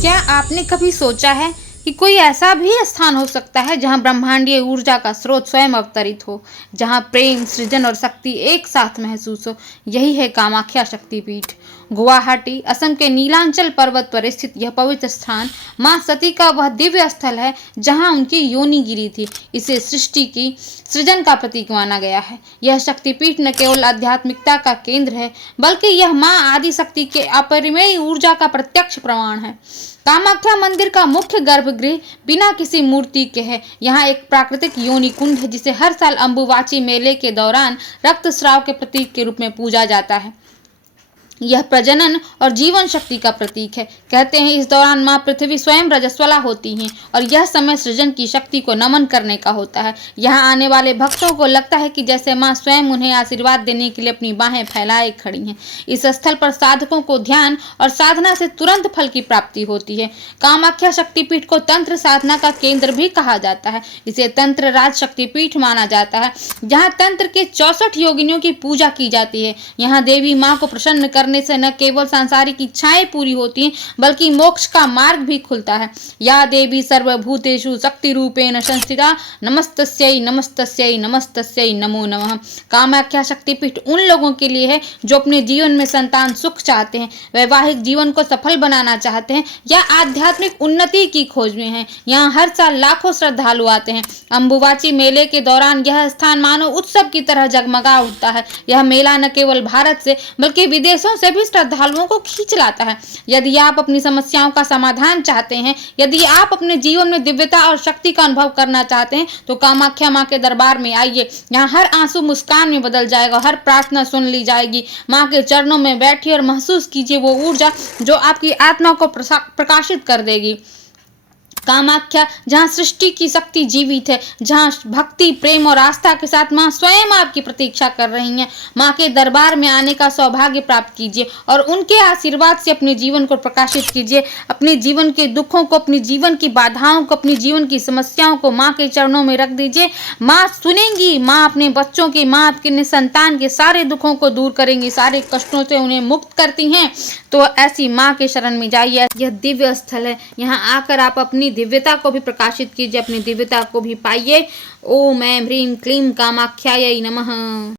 क्या आपने कभी सोचा है कि कोई ऐसा भी स्थान हो सकता है जहां ब्रह्मांडीय ऊर्जा का स्रोत स्वयं अवतरित हो, जहां प्रेम, सृजन और शक्ति एक साथ महसूस हो? यही है कामाख्या शक्तिपीठ। गुवाहाटी, असम के नीलांचल पर्वत पर स्थित यह पवित्र स्थान मां सती का वह दिव्य स्थल है जहां उनकी योनि गिरी थी। इसे सृष्टि की सृजन का प्रतीक माना गया है। यह शक्तिपीठ न केवल आध्यात्मिकता का केंद्र है, बल्कि यह मां आदि शक्ति के अपरिमेय ऊर्जा का प्रत्यक्ष प्रमाण है। कामाख्या मंदिर का मुख्य गर्भगृह बिना किसी मूर्ति के है। यहाँ एक प्राकृतिक योनि कुंड है जिसे हर साल अंबुबाची मेले के दौरान रक्तस्राव के प्रतीक के रूप में पूजा जाता है। यह प्रजनन और जीवन शक्ति का प्रतीक है। कहते हैं इस दौरान माँ पृथ्वी स्वयं रजस्वला होती हैं और यह समय सृजन की शक्ति को नमन करने का होता है। यहाँ आने वाले भक्तों को लगता है कि जैसे माँ स्वयं उन्हें आशीर्वाद देने के लिए अपनी बाहें फैलाए खड़ी हैं। इस स्थल पर साधकों को ध्यान और साधना से तुरंत फल की प्राप्ति होती है। कामाख्या शक्तिपीठ को तंत्र साधना का केंद्र भी कहा जाता है। इसे तंत्र राज शक्तिपीठ माना जाता है, जहाँ तंत्र के 64 योगिनियों की पूजा की जाती है। यहाँ देवी माँ को प्रसन्न करने से न केवल सांसारिक इच्छाएं पूरी होती हैं, बल्कि मोक्ष का मार्ग भी खुलता है। या देवी सर्वभूतेषु शक्ति रूपेण संस्थिता नमस्तस्यै नमस्तस्यै नमस्तस्यै नमो नमः। कामाख्या शक्तिपीठ उन लोगों के लिए है जो अपने जीवन में संतान सुख चाहते हैं, वैवाहिक जीवन को सफल बनाना चाहते हैं या आध्यात्मिक उन्नति की खोज में हैं। यहाँ हर साल लाखों श्रद्धालु आते हैं। अंबुबाची मेले के दौरान यह स्थान मानो उत्सव की तरह जगमगा उठता है। यह मेला न केवल भारत से बल्कि विदेशों से भी श्रद्धालुओं को खींच लाता है। यदि आप अपनी समस्याओं का समाधान चाहते हैं, यदि आप अपने जीवन में दिव्यता और शक्ति का अनुभव करना चाहते हैं, तो कामाख्या माँ के दरबार में आइए। यहाँ हर आंसू मुस्कान में बदल जाएगा, हर प्रार्थना सुन ली जाएगी। माँ के चरणों में बैठिए और महसूस कीजिए वो ऊर्जा जो आपकी आत्मा को प्रकाशित कर देगी। कामाख्या, जहाँ सृष्टि की शक्ति जीवित है, जहाँ भक्ति, प्रेम और आस्था के साथ माँ स्वयं आपकी प्रतीक्षा कर रही हैं। माँ के दरबार में आने का सौभाग्य प्राप्त कीजिए और उनके आशीर्वाद से अपने जीवन को प्रकाशित कीजिए। अपने जीवन के दुखों को, अपने जीवन की बाधाओं को, अपनी जीवन की समस्याओं को माँ के चरणों में रख दीजिए। माँ सुनेंगी। माँ अपने बच्चों की, माँ आपके संतान के सारे दुखों को दूर करेंगी, सारे कष्टों से उन्हें मुक्त करती हैं। तो ऐसी माँ के शरण में जाइए। यह दिव्य स्थल है। यहाँ आकर आप अपनी दिव्यता को भी प्रकाशित कीजिए, अपनी दिव्यता को भी पाइए। ओम ऐं ह्रीं क्लीं कामाख्यायै नमः।